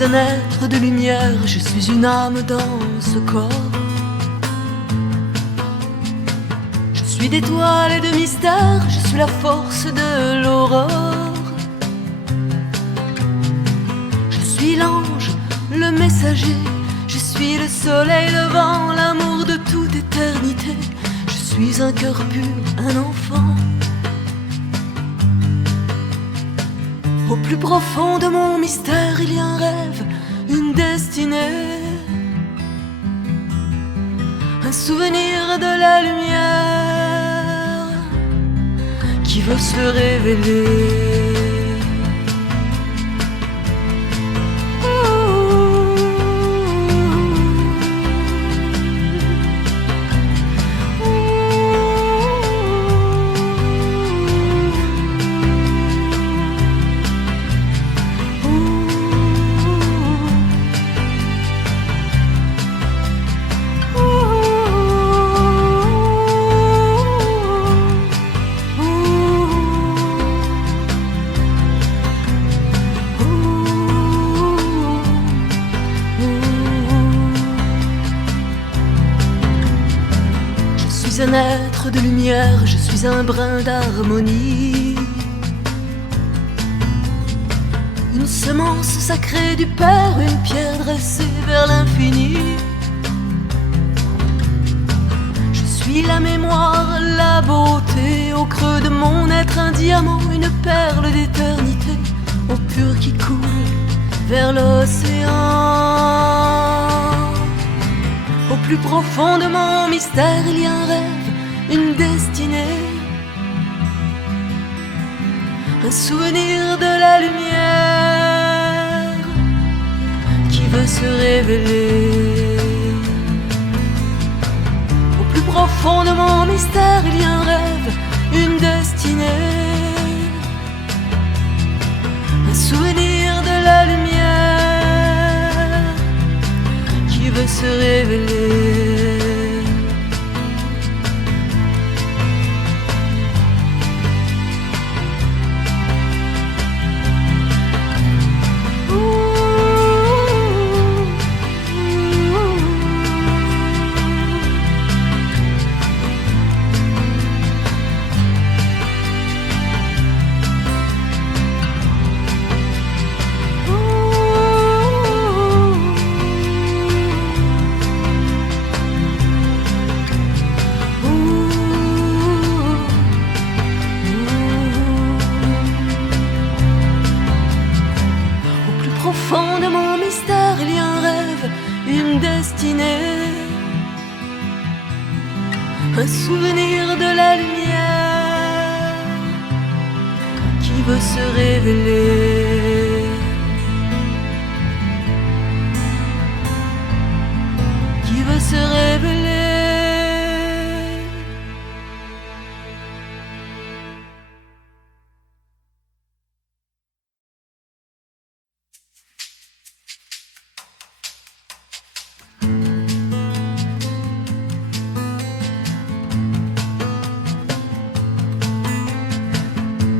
suis un être de lumière, je suis une âme dans ce corps. Je suis d'étoiles et de mystères, je suis la force de l'aurore. Je suis l'ange, le messager, je suis le soleil levant, l'amour de toute éternité. Je suis un cœur pur, un enfant. Au plus profond de mon mystère, il y a un rêve, une destinée, un souvenir de la lumière qui veut se révéler. Je suis un être de lumière, je suis un brin d'harmonie, une semence sacrée du Père, une pierre dressée vers l'infini. Je suis la mémoire, la beauté, au creux de mon être un diamant, une perle d'éternité, au pur qui coule vers l'océan. Au plus profond de mon mystère, il y a un rêve, une destinée, un souvenir de la lumière qui veut se révéler. Au plus profond de mon mystère, il y a un rêve, une destinée, un souvenir de la lumière qui veut se révéler. Au fond de mon mystère, il y a un rêve, une destinée, un souvenir de la lumière qui veut se révéler. Qui veut se révéler.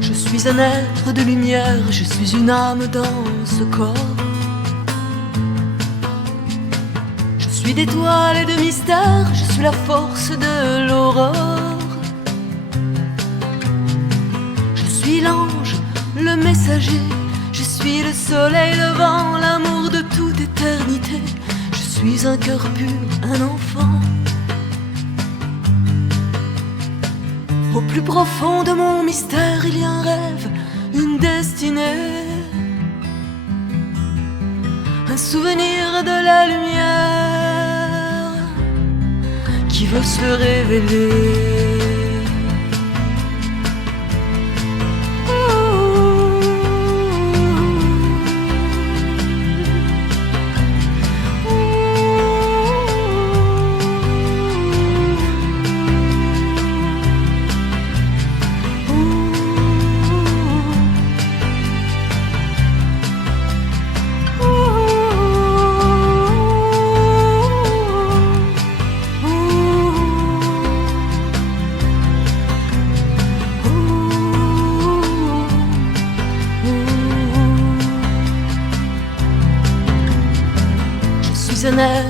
Je suis un être de lumière, je suis une âme dans ce corps. Je suis d'étoiles et de mystères, je suis la force de l'aurore. Je suis l'ange, le messager, je suis le soleil levant, l'amour de toute éternité. Je suis un cœur pur, un enfant. Au plus profond de mon mystère, il y a un rêve, une destinée, un souvenir de la lumière qui veut se révéler.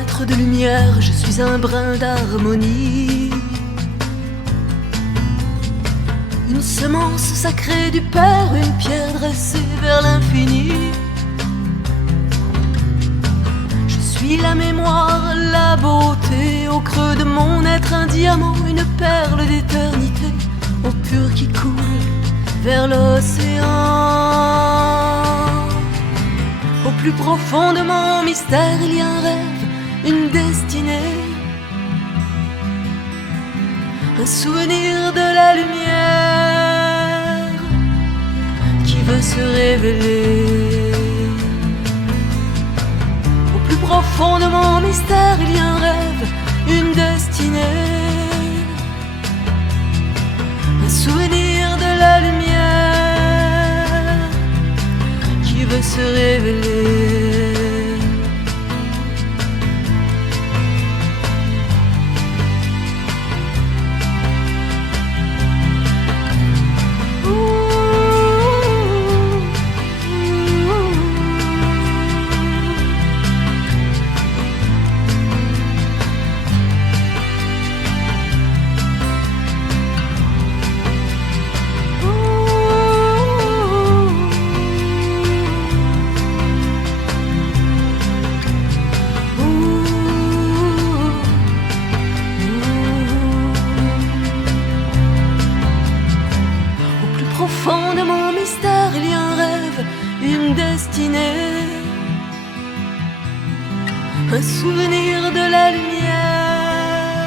être de lumière, je suis un brin d'harmonie. Une semence sacrée du Père, une pierre dressée vers l'infini. Je suis la mémoire, la beauté, au creux de mon être un diamant, une perle d'éternité, au pur qui coule vers l'océan. Au plus profond de mon mystère, il y a un rêve, une destinée, un souvenir de la lumière qui veut se révéler. Au plus profond de mon mystère, il y a un rêve, une destinée, un souvenir de la lumière qui veut se révéler. Un souvenir de la lumière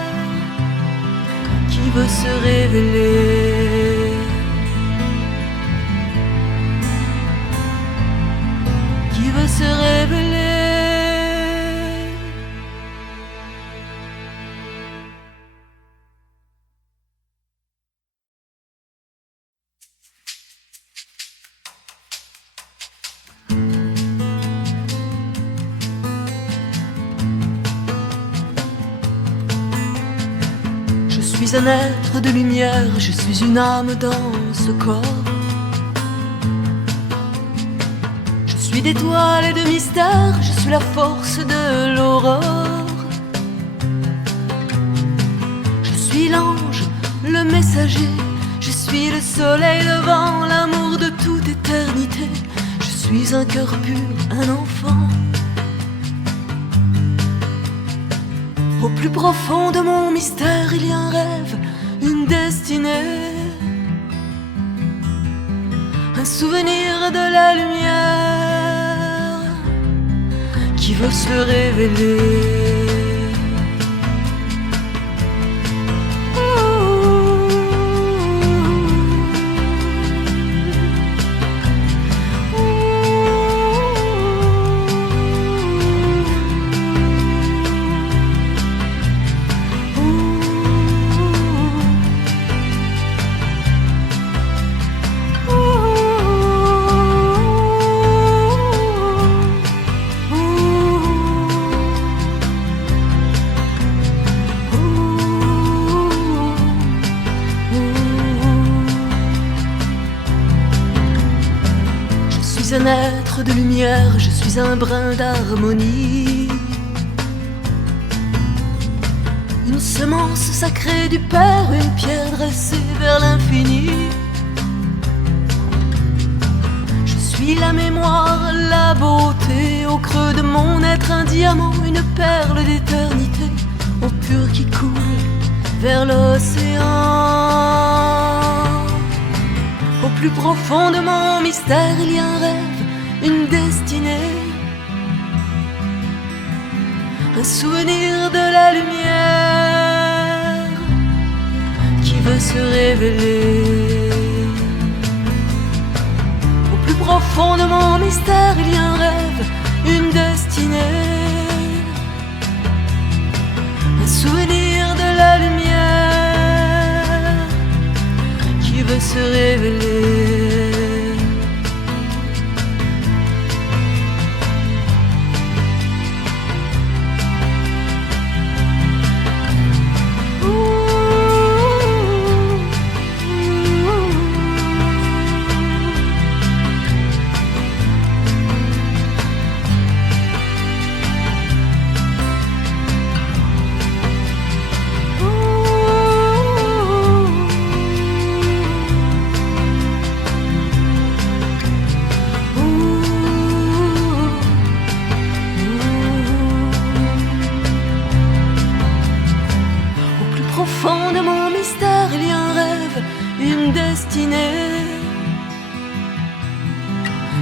qui veut se révéler, qui veut se révéler. Je suis un être de lumière, je suis une âme dans ce corps. Je suis d'étoiles et de mystères, je suis la force de l'aurore. Je suis l'ange, le messager, je suis le soleil levant, l'amour de toute éternité. Je suis un cœur pur, un enfant. Au plus profond de mon mystère, il y a un rêve, une destinée, un souvenir de la lumière qui veut se révéler. Je suis un être de lumière, je suis un brin d'harmonie. Une semence sacrée du Père, une pierre dressée vers l'infini. Je suis la mémoire, la beauté, au creux de mon être un diamant, une perle d'éternité, au pur qui coule vers l'océan. Au plus profond de mon mystère, il y a un rêve, une destinée, un souvenir de la lumière qui veut se révéler. Au plus profond de mon mystère, il y a un rêve, une destinée, un souvenir de la lumière qui veut se révéler. rêve, une destinée,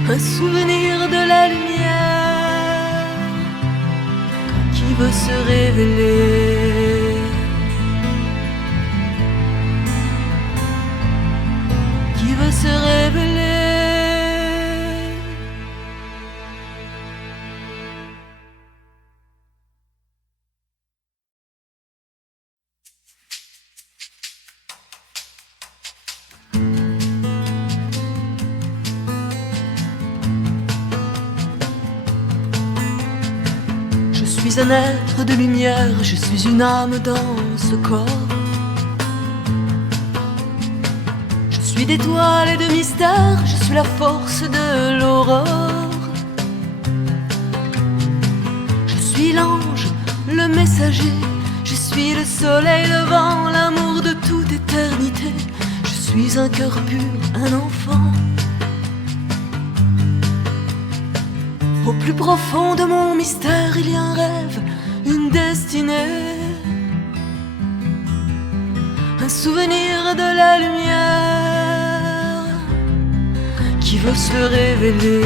un souvenir de la lumière qui veut se révéler, qui veut se révéler. Je suis un être de lumière, je suis une âme dans ce corps. Je suis d'étoiles et de mystères, je suis la force de l'aurore. Je suis l'ange, le messager, je suis le soleil, le vent, l'amour de toute éternité. Je suis un cœur pur, un enfant. Au plus profond de mon mystère, il y a un rêve, une destinée, un souvenir de la lumière qui veut se révéler.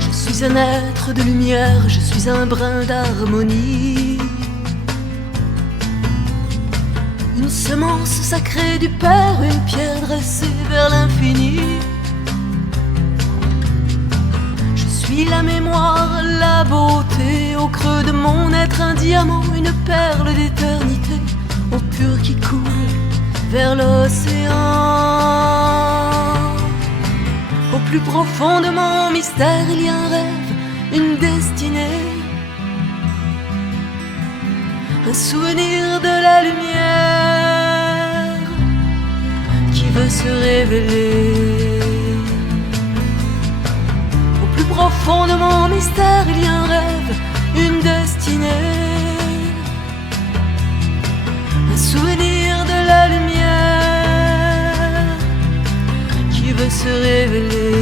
Je suis un être de lumière, je suis un brin d'harmonie, une semence sacrée du Père, une pierre dressée vers l'infini. Je suis la mémoire, la beauté, au creux de mon être un diamant, une perle d'éternité, au pur qui coule vers l'océan. Au plus profond de mon mystère, il y a un rêve, une destinée, un souvenir de la lumière qui veut se révéler. Au plus profond de mon mystère, il y a un rêve, une destinée, un souvenir de la lumière qui veut se révéler.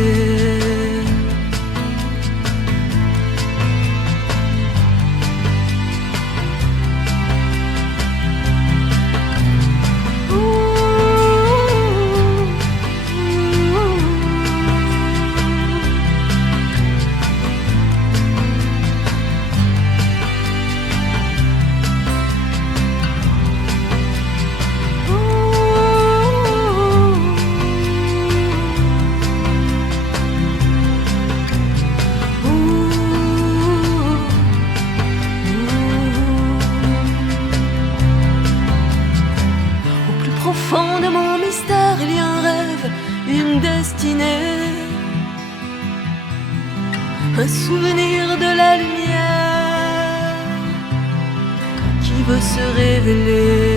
Au fond de mon mystère, il y a un rêve, une destinée, un souvenir de la lumière qui veut se révéler.